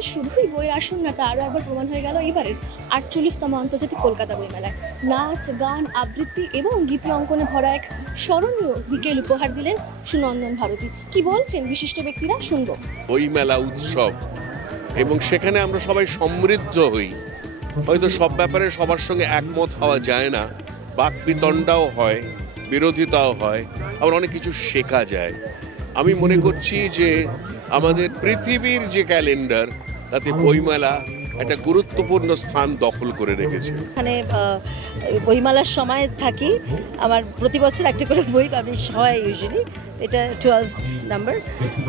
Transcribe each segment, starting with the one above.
যে শুধুই বইয়ের আসন না, তা আরও একবার প্রমাণ হয়ে গেল এবারের 48তম আন্তর্জাতিক কলকাতা বইমেলায়। নাচ, গান, আবৃত্তি এবং গীতি অঙ্কনে ভরা এক স্মরণীয় বিকেল উপহার দিলেন সুনন্দন ভারতী। কি বলছেন বিশিষ্ট ব্যক্তিরা, শুনবো। বইমেলা উৎসব, এবং সেখানে আমরা সবাই সমৃদ্ধ হই। হয়তো সব ব্যাপারে সবার সঙ্গে একমত হওয়া যায় না, বাকবিতণ্ডাও হয়, বিরোধিতাও হয়, আবার অনেক কিছু শেখা যায়। আমি মনে করছি যে আমাদের পৃথিবীর যে ক্যালেন্ডার, তাতে বইমেলা একটা গুরুত্বপূর্ণ স্থান দখল করে রেখেছে। এখানে বইমেলার সময় থাকি, আমার প্রতি বছর একটা করে বই পাবলিশ হয় ইউজুয়ালি, এটা 12th নাম্বার।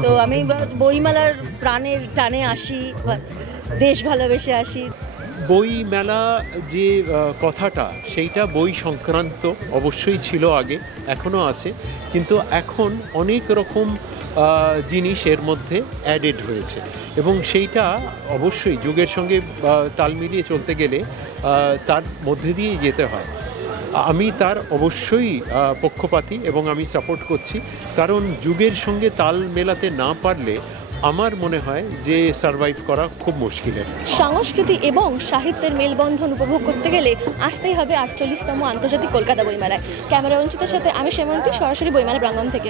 তো আমি বইমেলার প্রাণের টানে আসি, দেশ ভালোবেসে আসি। বই মেলা যে কথাটা, সেইটা বই সংক্রান্ত অবশ্যই ছিল আগে, এখনও আছে, কিন্তু এখন অনেক রকম জিনিস এর মধ্যে অ্যাডেড হয়েছে, এবং সেইটা অবশ্যই যুগের সঙ্গে তাল মিলিয়ে চলতে গেলে তার মধ্যে দিয়েই যেতে হয়। আমি তার অবশ্যই পক্ষপাতী এবং আমি সাপোর্ট করছি, কারণ যুগের সঙ্গে তাল মেলাতে না পারলে আমার মনে হয় যে সারভাইভ করা খুব মুশকিলের। সংস্কৃতি এবং সাহিত্যের মেলবন্ধন উপভোগ করতে গেলে আসতেই হবে 48তম আন্তর্জাতিক কলকাতা বইমেলায়। ক্যামেরা অঞ্চিতের সাথে আমি সেমন্তী, সরাসরি বইমেলা প্রাঙ্গণ থেকে।